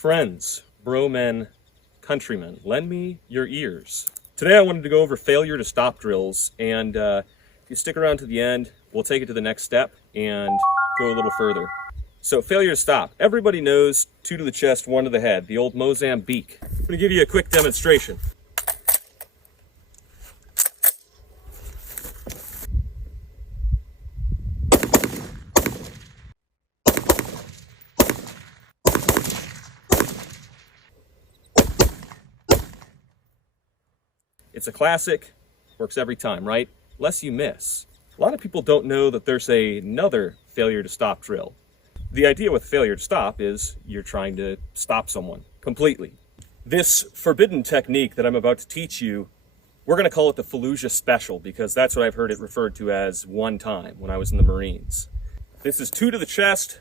Friends, bro-men, countrymen, lend me your ears. Today I wanted to go over failure to stop drills, and if you stick around to the end, we'll take it to the next step and go a little further. So failure to stop. Everybody knows 2 to the chest, 1 to the head, the old Mozambique. I'm going to give you a quick demonstration. It's a classic, works every time, right? Less you miss. A lot of people don't know that there's another failure to stop drill. The idea with failure to stop is you're trying to stop someone completely. This forbidden technique that I'm about to teach you, we're going to call it the Fallujah Special because that's what I've heard it referred to as one time when I was in the Marines. This is 2 to the chest,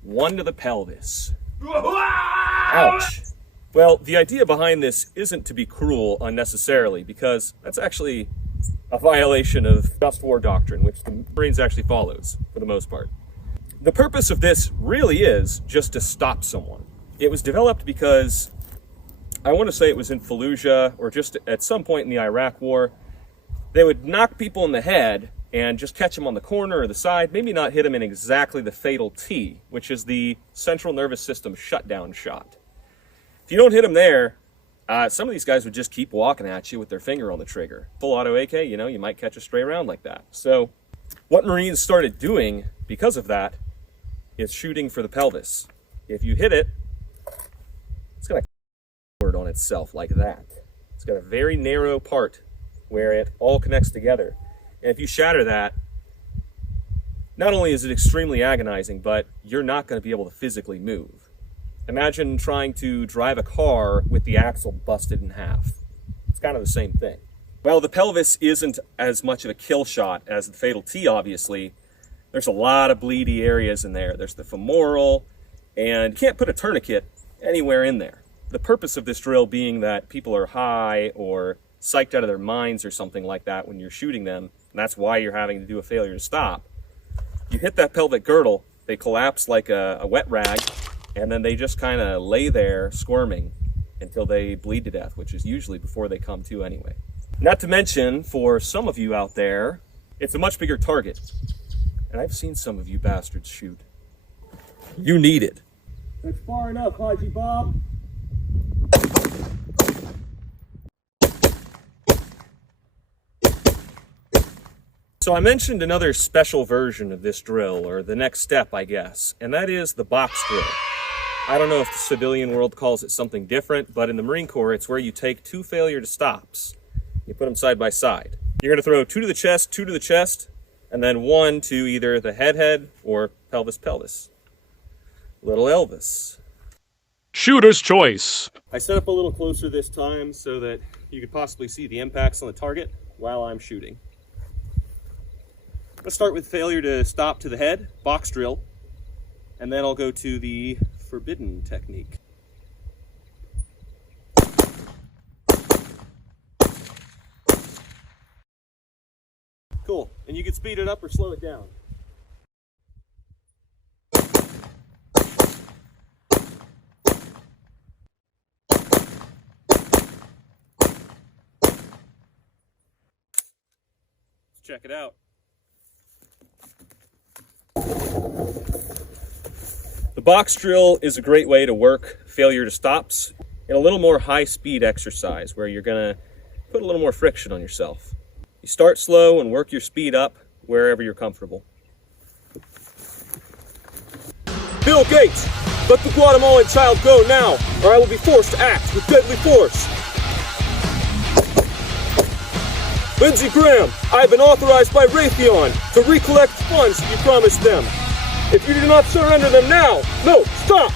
1 to the pelvis. Ouch. Well, the idea behind this isn't to be cruel unnecessarily, because that's actually a violation of just war doctrine, which the Marines actually follows for the most part. The purpose of this really is just to stop someone. It was developed because, I want to say it was in Fallujah, or just at some point in the Iraq War, they would knock people in the head and just catch them on the corner or the side, maybe not hit them in exactly the fatal T, which is the central nervous system shutdown shot. If you don't hit them there, some of these guys would just keep walking at you with their finger on the trigger. Full auto AK, you might catch a stray round like that. So what Marines started doing because of that is shooting for the pelvis. If you hit it, it's going to word on itself like that. It's got a very narrow part where it all connects together. And if you shatter that, not only is it extremely agonizing, but you're not going to be able to physically move. Imagine trying to drive a car with the axle busted in half. It's kind of the same thing. Well, the pelvis isn't as much of a kill shot as the fatal T, obviously. There's a lot of bleedy areas in there. There's the femoral, and you can't put a tourniquet anywhere in there. The purpose of this drill being that people are high or psyched out of their minds or something like that when you're shooting them, and that's why you're having to do a failure to stop. You hit that pelvic girdle, they collapse like a wet rag, and then they just kind of lay there squirming until they bleed to death, which is usually before they come to anyway. Not to mention, for some of you out there, it's a much bigger target. And I've seen some of you bastards shoot. You need it. That's far enough, Haji Bob. So I mentioned another special version of this drill, or the next step, I guess, and that is the box drill. I don't know if the civilian world calls it something different, but in the Marine Corps, it's where you take 2 failure to stops. You put them side by side. You're going to throw 2 to the chest, 2 to the chest, and then 1 to either the head or pelvis. Little Elvis. Shooter's choice. I set up a little closer this time so that you could possibly see the impacts on the target while I'm shooting. Let's start with failure to stop to the head, box drill, and then I'll go to the forbidden technique. Cool, and you can speed it up or slow it down. Let's check it out. The box drill is a great way to work failure to stops in a little more high-speed exercise where you're going to put a little more friction on yourself. You start slow and work your speed up wherever you're comfortable. Bill Gates, let the Guatemalan child go now, or I will be forced to act with deadly force. Lindsey Graham, I have been authorized by Raytheon to recollect funds you promised them. If you do not surrender them now, no, stop!